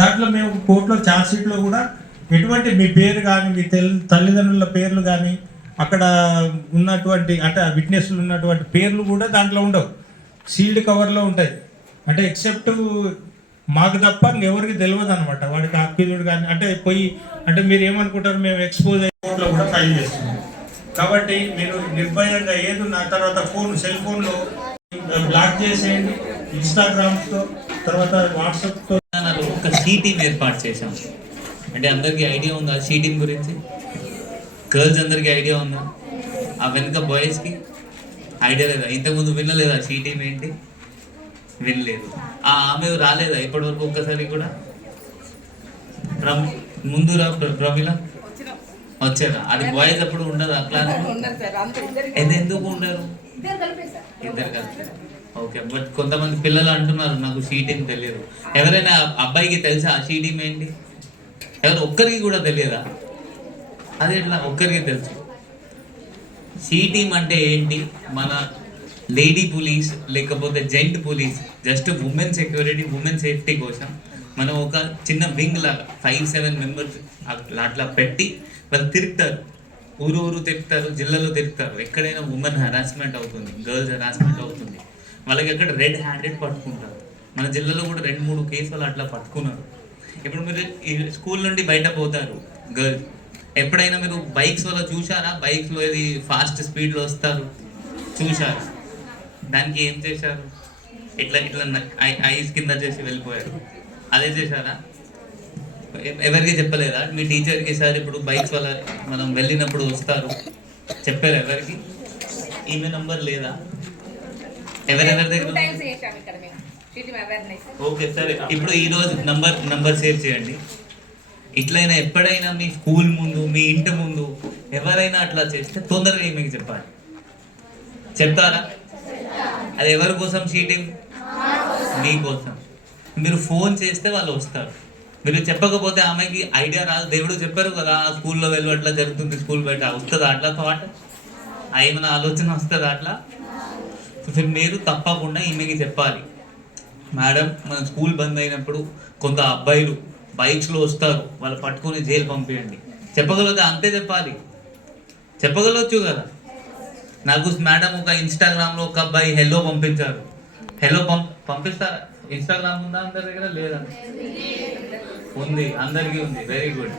దాంట్లో మేము కోర్టులో ఛార్జ్ షీట్లో కూడా ఎటువంటి మీ పేరు కానీ మీ తెల్ తల్లిదండ్రుల పేర్లు కానీ అక్కడ ఉన్నటువంటి అంటే విట్నెస్లు ఉన్నటువంటి పేర్లు కూడా దాంట్లో ఉండవు. సీల్డ్ కవర్లో ఉంటాయి. అంటే ఎక్సెప్ట్ మాకు తప్ప ఎవరికి తెలియదు అనమాట వాడికి అక్యూజుడు కానీ అంటే పోయి అంటే మీరు ఏమనుకుంటారు మేము ఎక్స్పోజ్ అయ్యి కోర్టులో కూడా ఫైల్ చేస్తున్నాం. కాబట్టి మీరు నిర్భయంగా ఏది తర్వాత ఫోన్ సెల్ ఫోన్లో బ్లాక్ చేసేయండి. ఇన్స్టాగ్రామ్తో తర్వాత వాట్సాప్తో టీమ్ ఏర్పాటు చేశాం. అంటే అందరికీ ఐడియా ఉందా షీ టీమ్ గురించి? గర్ల్స్ అందరికీ ఐడియా ఉందా? ఆ వెనుక బాయ్స్కి ఐడియా లేదా? ఇంతకుముందు వినలేదా షీ టీమ్ ఏంటి? వినలేదు. ఆ ఆమె రాలేదా ఇప్పటివరకు ఒక్కసారి కూడా? ముందు రా ప్ర- ప్రమిళ వచ్చారా? అది బాయ్స్ అప్పుడు ఉండదు? అట్లా ఎందుకు ఉండరు? ఇద్దరు కలిపే. ఓకే బట్ కొంతమంది పిల్లలు అంటున్నారు నాకు షీటింగ్ తెలియదు. ఎవరైనా అబ్బాయికి తెలుసా ఆ షీటింగ్ ఏంటి? ఎవరు ఒక్కరికి కూడా తెలియదా? అది ఎట్లా? ఒక్కరికి తెలుసు. సి అంటే ఏంటి? మన లేడీ పోలీస్ లేకపోతే gent police just women security women safety కోసం మనం ఒక చిన్న వింగ్ లాగా ఫైవ్ సెవెన్ మెంబర్స్ అట్లా పెట్టి వాళ్ళు తిరుగుతారు. ఊరు ఊరు తిరుగుతారు జిల్లాలో తిరుగుతారు. ఎక్కడైనా ఉమెన్ హరాస్మెంట్ అవుతుంది గర్ల్స్ హరాస్మెంట్ అవుతుంది. వాళ్ళకి అక్కడ రెడ్ హ్యాండెడ్ పట్టుకుంటారు. మన జిల్లాలో కూడా రెండు మూడు కేసులు అట్లా పట్టుకున్నారు. ఇప్పుడు మీరు స్కూల్ నుండి బయట పోతారు గర్ల్స్ ఎప్పుడైనా మీరు బైక్స్ వల్ల చూసారా బైక్స్లో ఇది ఫాస్ట్ స్పీడ్లో వస్తారు? చూశారు? దానికి ఏం చేశారు? ఇట్లా ఇట్లా ఐ- ఐస్ కింద చేసి వెళ్ళిపోయారు. అదే చేశారా? ఎవరికి చెప్పలేదా? మీ టీచర్కి సార్ ఇప్పుడు బైక్స్ వల్ల మనం వెళ్ళినప్పుడు వస్తారు. చెప్పారు ఎవరికి? ఈమె నంబర్ లేదా? ఎవరెవరి దగ్గర టైమ్స్ చేశాం ఇక్కడ మేము. సిటీ అవేర్నెస్ ఓకే సరే. ఇప్పుడు ఈ రోజు నంబర్ నంబర్ సేవ్ చేయండి. ఇట్లయినా ఎప్పుడైనా మీ స్కూల్ ముందు మీ ఇంటి ముందు ఎవరైనా అట్లా చేస్తే తొందరగా మీకు చెప్పాలి? చెప్తారా? అది ఎవరి కోసం షీటింగ్? మీకోసం మీరు ఫోన్ చేస్తే వాళ్ళు వస్తారు. మీరు చెప్పకపోతే ఆమెకి ఐడియా రాదు. దేవుడు చెప్పారు కదా ఆ స్కూల్లో వెళ్ళు అట్లా జరుగుతుంది స్కూల్ బయట వస్తుందా అట్లా థాట్? ఏమైనా ఆలోచన వస్తుందా అట్లా? సో మీరు తప్పకుండా ఈమెకి చెప్పాలి. మేడం మన స్కూల్ బంద్ అయినప్పుడు కొంత అబ్బాయిలు బైక్స్లో వస్తారు వాళ్ళు పట్టుకొని జైలు పంపించండి చెప్పగలదు? అంతే చెప్పాలి. చెప్పగలవచ్చు కదా? నాకు మేడం ఒక ఇన్స్టాగ్రామ్లో ఒక అబ్బాయి హెల్లో పంపించారు. హెల్లో పంప్ పంపిస్తారా ఇన్స్టాగ్రామ్ ఉందా అందరి దగ్గర? లేదా? ఉంది. అందరికీ ఉంది. Very good.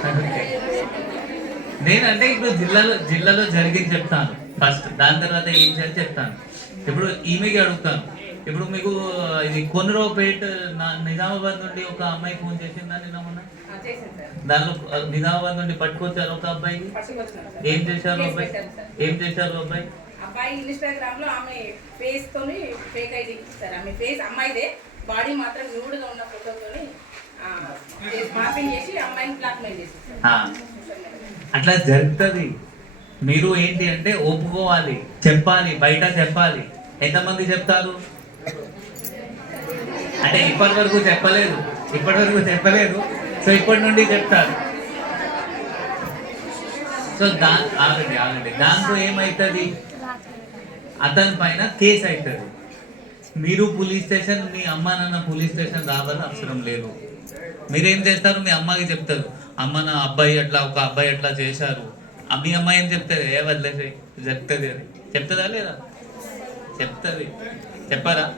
నేనంటే ఇప్పుడు జిల్లాలో జిల్లాలో జరిగింది చెప్తాను. ఫస్ట్ దాని తర్వాత ఏం చేయాలి చెప్తాను. ఇప్పుడు ఈమెకి అడుగుతాను. ఇప్పుడు మీకు ఇది కొనరావుపేట నిజామాబాద్ నుండి ఒక అమ్మాయి ఫోన్ చేసిందని నమ్మన్నా చేశాను సార్. దానిలో నిజామాబాద్ నుండి పట్టుకొచ్చారు ఒక అబ్బాయికి ఏం చేశారు అబ్బాయి. ఏం చేశారు అబ్బాయి? అబ్బాయి ఇన్స్టాగ్రామ్లో ఆమె ఫేస్ తోని ఫేక్ ఐడి సార్ ఆమె ఫేస్ అమ్మాయిదే. బాడీ మాత్రం న్యూడ్గా ఉన్న ఫోటోతోని మార్పింగ్ చేసి అమ్మాయిని చేసి అట్లా జరుగుతుంది. మీరు ఏంటి అంటే ఒప్పుకోవాలి చెప్పాలి బయట చెప్పాలి. ఎంతమంది చెప్తారు? అంటే ఇప్పటి వరకు చెప్పలేదు ఇప్పటి వరకు చెప్పలేదు. సో ఇప్పటి నుండి చెప్తారు. సో దా ఆగండి ఆగండి. దాంతో ఏమవుతుంది అతని పైన కేసు అవుతుంది మీరు పోలీస్ స్టేషన్ మీ అమ్మ నాన్న పోలీస్ స్టేషన్ రావాలని అవసరం లేదు. మీరేం చేస్తారు? మీ అమ్మకి చెప్తారు. అమ్మ నా అబ్బాయి అట్లా ఒక అబ్బాయి అట్లా చేశారు. ఆ మీ అమ్మాయి ఏం చెప్తుంది? ఏ వదిలేసి చెప్తుంది అది. చెప్తుందా లేదా? చెప్తుంది. చెప్పారా?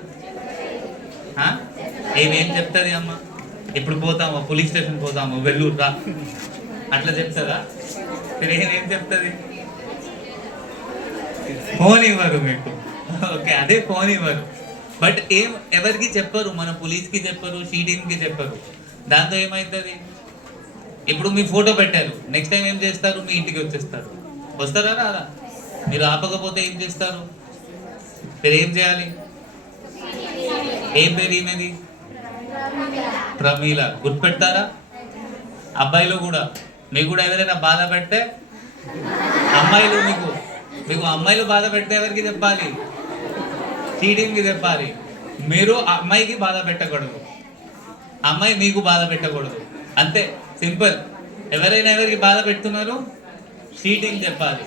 ఆ? ఏమేం చెప్తుంది అమ్మ? ఇప్పుడు పోతామా? పోలీస్ స్టేషన్ పోతామా? వెల్లూరు రా. అట్లా చెప్తుందా? ఏం చెప్తుంది? ఫోన్ ఇవ్వరు మీకు. ఓకే అదే ఫోన్ ఇవ్వరు. బట్ ఏం ఎవరికి చెప్పరు. మన పోలీస్కి చెప్పరు షీటీమ్కి చెప్పరు. దాంతో ఏమవుతుంది ఇప్పుడు మీ ఫోటో పెట్టారు. నెక్స్ట్ టైం ఏం చేస్తారు? మీ ఇంటికి వచ్చేస్తారు. వస్తారా రాదా మీరు ఆపకపోతే ఏం చేస్తారు? మీరు ఏం చేయాలి? ఏం పేరు ఈమెది? ప్రమీల. గుర్తుపెడతారా? అబ్బాయిలు కూడా. మీకు కూడా ఎవరైనా బాధ పెడితే? అమ్మాయిలు మీకు. మీకు అమ్మాయిలు బాధ పెడితే ఎవరికి చెప్పాలి? చీటింగ్కి చెప్పాలి. మీరు అమ్మాయికి బాధ పెట్టకూడదు. అమ్మాయి మీకు బాధ పెట్టకూడదు. అంతే. సింపుల్. ఎవరైనా ఎవరికి బాధ పెడుతున్నారు చీటింగ్ చెప్పాలి.